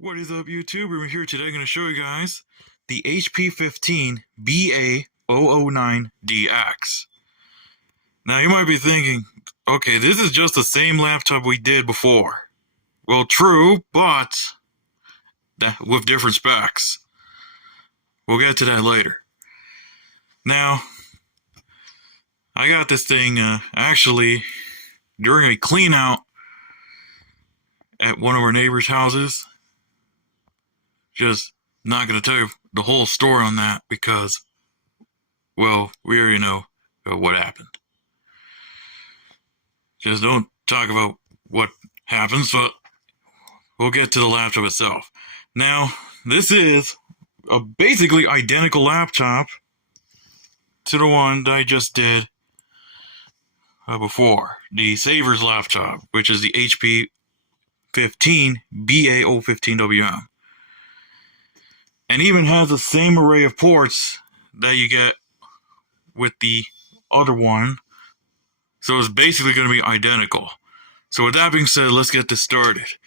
What is up, YouTube? We're here today going to show you guys the HP 15 BA009DX. Now, you might be thinking, okay, this is just the same laptop we did before. Well, true, but with different specs. We'll get to that later. Now, I got this thing actually during a clean out at one of our neighbors' houses. Just not going to tell you the whole story on that because, well, we already know what happened. Just don't talk about what happens, but we'll get to the laptop itself. Now, this is a basically identical laptop to the one that I just did before, the Savers laptop, which is the HP 15 BA015WM. And even has the same array of ports that you get with the other one. So it's basically going to be identical. So with that being said, let's get this started.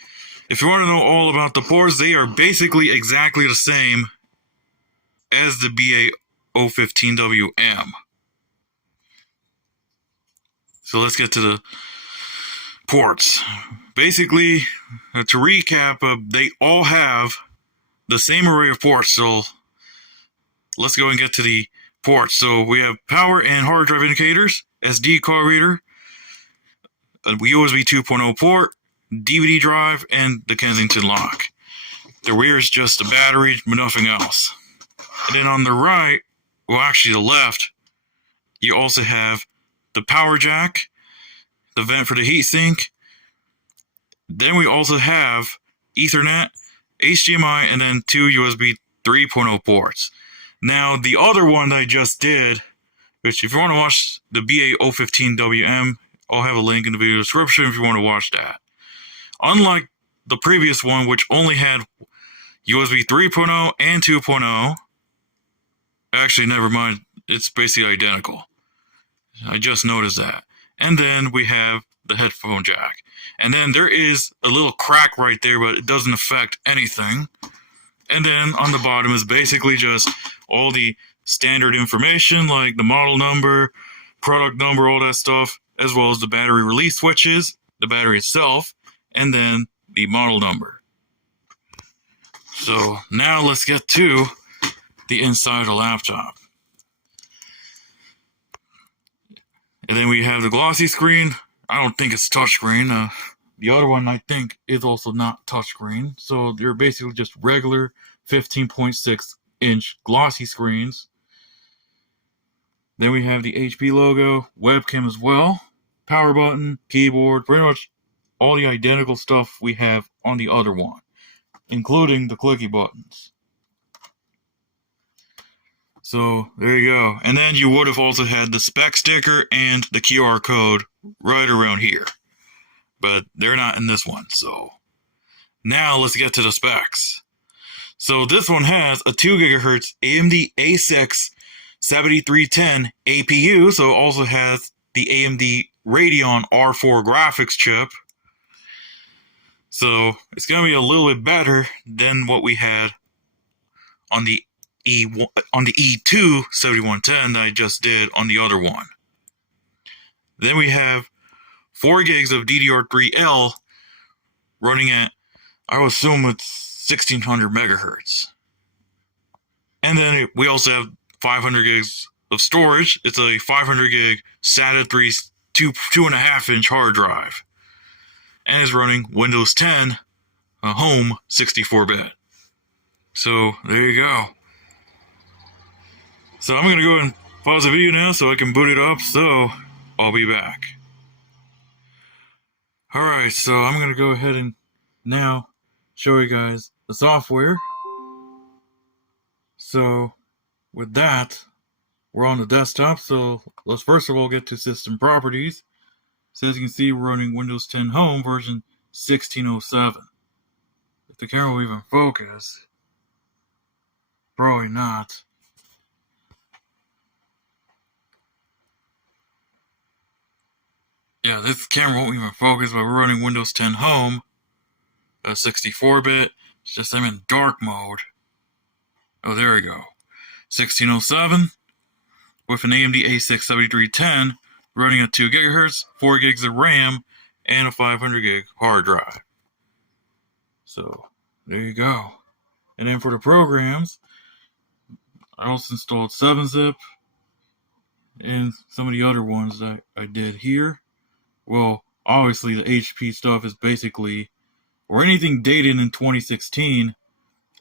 If you want to know all about the ports, they are basically exactly the same as the BA015WM. So let's get to the ports. Basically, to recap, they all have the same array of ports. So let's go and get to the ports. So we have power and hard drive indicators, SD card reader, a USB 2.0 port, DVD drive, and the Kensington lock. The rear is just a battery, but nothing else. And then on the right, well, actually the left, you also have the power jack, the vent for the heatsink. Then we also have Ethernet, HDMI, and then two USB 3.0 ports. Now, the other one that I just did, which if you want to watch the BA015WM, I'll have a link in the video description if you want to watch that. Unlike the previous one, which only had USB 3.0 and 2.0, actually, never mind, it's basically identical. I just noticed that. And then we have the headphone jack. And then there is a little crack right there, but it doesn't affect anything. And then on the bottom is basically just all the standard information like the model number, product number, all that stuff, as well as the battery release switches, the battery itself, and then the model number. So now let's get to the inside of the laptop. And then we have the glossy screen. I don't think it's touchscreen. The other one, I think, is also not touchscreen. So they're basically just regular 15.6-inch glossy screens. Then we have the HP logo, webcam as well, power button, keyboard, pretty much all the identical stuff we have on the other one, including the clicky buttons. So there you go. And then you would have also had the spec sticker and the QR code right around here. But they're not in this one. So now let's get to the specs. So this one has a 2 GHz AMD A6-7310 APU. So it also has the AMD Radeon R4 graphics chip. So it's going to be a little bit better than what we had on the E2 7110 that I just did on the other one. Then we have 4 gigs of DDR3L running at, I would assume it's 1600 megahertz. And then we also have 500 gigs of storage. It's a 500 gig SATA-III 2.5-inch hard drive. And it's running Windows 10 Home 64-bit. So there you go. So I'm going to go ahead and pause the video now so I can boot it up, so I'll be back. Alright, so I'm going to go ahead and now show you guys the software. So with that, we're on the desktop, so let's first of all get to system properties. So as you can see, we're running Windows 10 Home version 1607. If the camera will even focus, probably not. Yeah, this camera won't even focus, but we're running Windows 10 Home, 64-bit. It's just I'm in dark mode. Oh, there we go. 1607 with an AMD A6-7310 running at 2 GHz, 4 gigs of RAM, and a 500 gig hard drive. So, there you go. And then for the programs, I also installed 7-Zip and some of the other ones that I did here. Well, obviously the HP stuff is basically, or anything dated in 2016,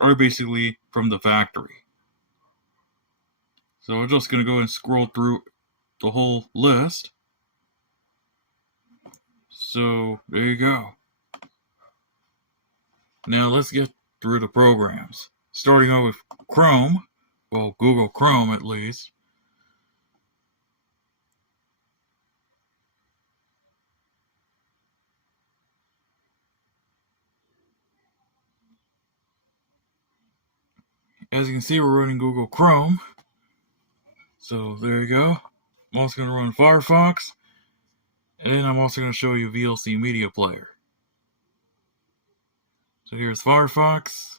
are basically from the factory. So I'm just going to go and scroll through the whole list. So there you go. Now let's get through the programs. Starting out with Chrome, well, Google Chrome at least. As you can see, we're running Google Chrome. So there you go. I'm also going to run Firefox. And I'm also going to show you VLC Media Player. So here's Firefox.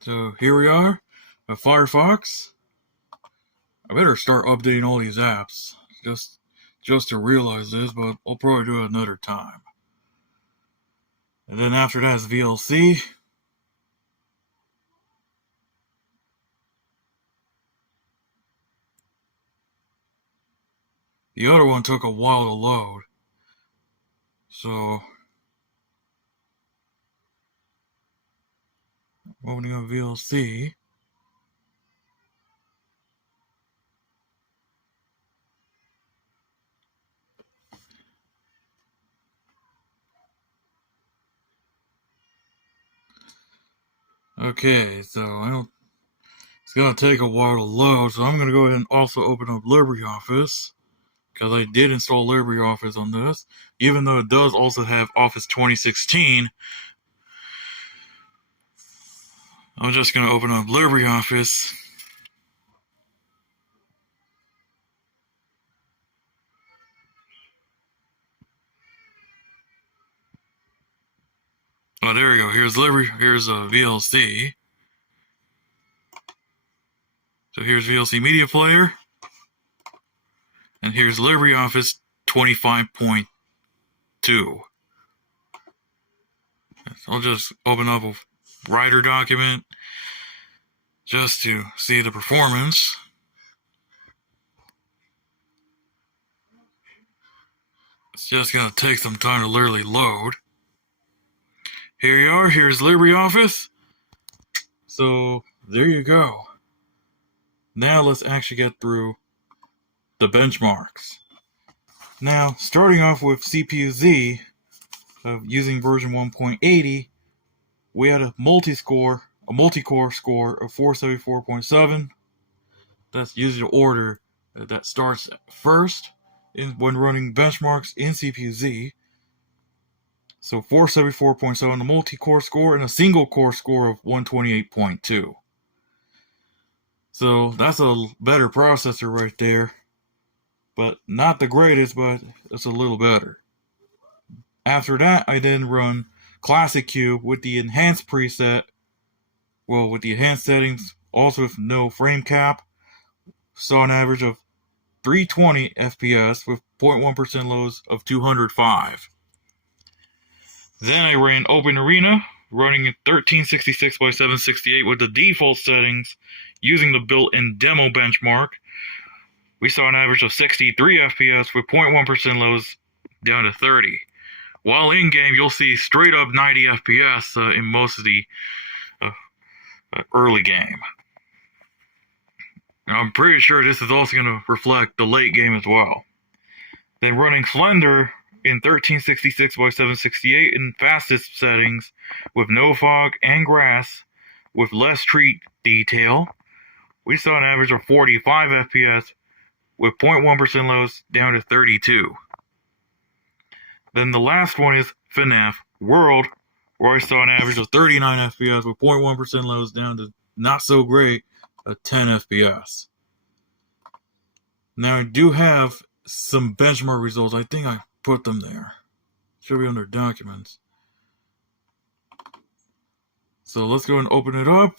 So here we are at Firefox. I better start updating all these apps just to realize this, but I'll probably do it another time. And then after that is VLC. The other one took a while to load. So, opening up VLC. Okay, so it's gonna take a while to load, so I'm gonna go ahead and also open up LibreOffice, because I did install LibreOffice on this, even though it does also have Office 2016. I'm just gonna open up LibreOffice. Oh, there we go. Here's VLC. So here's VLC Media Player. And here's LibreOffice 25.2. I'll just open up a writer document just to see the performance. It's just going to take some time to literally load. Here you are. Here's LibreOffice. So there you go. Now let's actually get through the benchmarks. Now, starting off with CPU-Z, using version 1.80, we had a multi-core score of 474.7. That's usually the order that starts first when running benchmarks in CPU-Z. So 474.7 the multi-core score, and a single-core score of 128.2. So that's a better processor right there. But not the greatest, but it's a little better. After that, I then run Classic Cube with the enhanced preset. Well, with the enhanced settings, also with no frame cap. Saw an average of 320 FPS with 0.1% lows of 205. Then I ran Open Arena, running at 1366 by 768 with the default settings, using the built-in demo benchmark. We saw an average of 63 FPS with 0.1% lows down to 30. While in-game, you'll see straight up 90 FPS in most of the early game. Now, I'm pretty sure this is also going to reflect the late game as well. Then running Slender in 1366 by 768 in fastest settings with no fog and grass with less treat detail. We saw an average of 45 FPS with 0.1% lows down to 32. Then the last one is FNAF World, where I saw an average of 39 FPS with 0.1% lows down to not so great at 10 FPS. Now I do have some benchmark results. I think I put them there. Should be under documents. So let's go and open it up.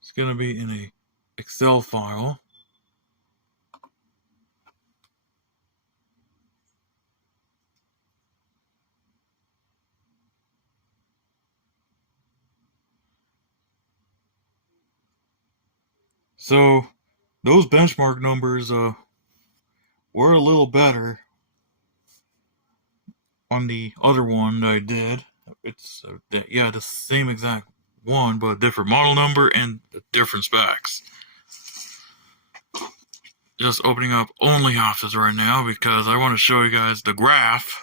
It's going to be in a Excel file. So those benchmark numbers were a little better on the other one that I did. It's yeah, the same exact one, but a different model number and different specs. Just opening up only Office right now because I want to show you guys the graph.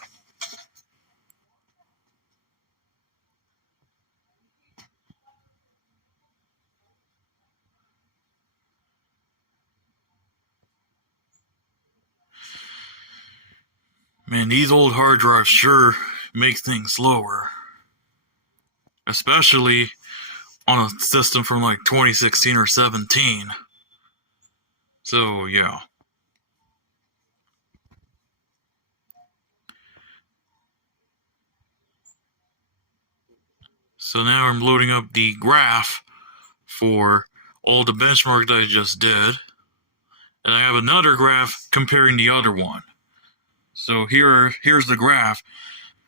Man, these old hard drives sure make things slower. Especially on a system from like 2016 or 17. So, yeah. So now I'm loading up the graph for all the benchmarks that I just did. And I have another graph comparing the other one. So here's the graph.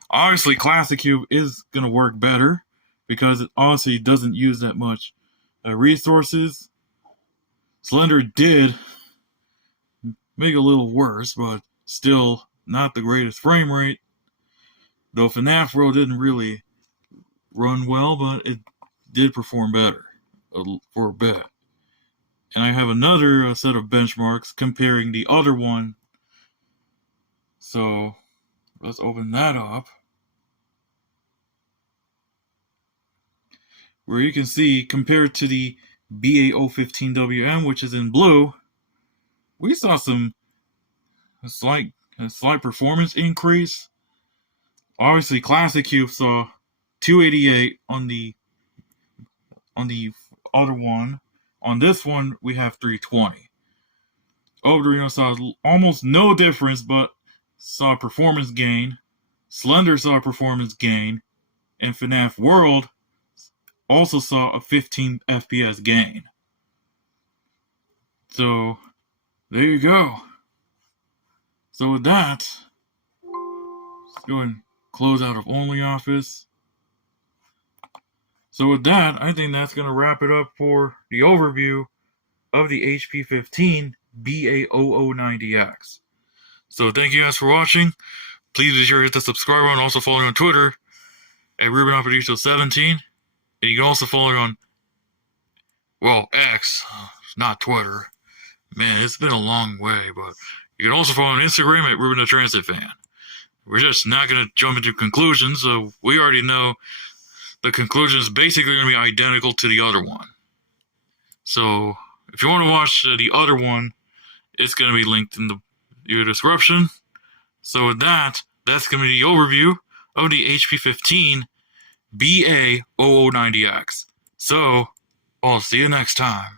Obviously, Classic Cube is going to work better because it honestly doesn't use that much resources. Slender did make it a little worse, but still not the greatest frame rate. Though FNAF World didn't really run well, but it did perform better for a bit. And I have another set of benchmarks comparing the other one. So let's open that up. Where you can see, compared to the BA015WM, which is in blue, we saw a slight performance increase. Obviously, Classic Cube saw 288 on the other one. On this one, we have 320. Overdrino saw almost no difference, but saw a performance gain. Slender saw a performance gain, and FNAF World also saw a 15 FPS gain. So, there you go. So with that, let's go and close out of Only Office. So with that, I think that's going to wrap it up for the overview of the HP 15 BA0090X. So thank you guys for watching. Please be sure to hit the subscribe button and also follow me on Twitter at RubenOperadio17. And you can also follow me on, well, X, not Twitter. Man, it's been a long way, but you can also follow me on Instagram at Ruben the Transit Fan. We're just not going to jump into conclusions, so we already know the conclusion is basically going to be identical to the other one. So, if you want to watch the other one, it's going to be linked in the description. So with that, that's going to be the overview of the HP 15 BA0090X. So, I'll see you next time.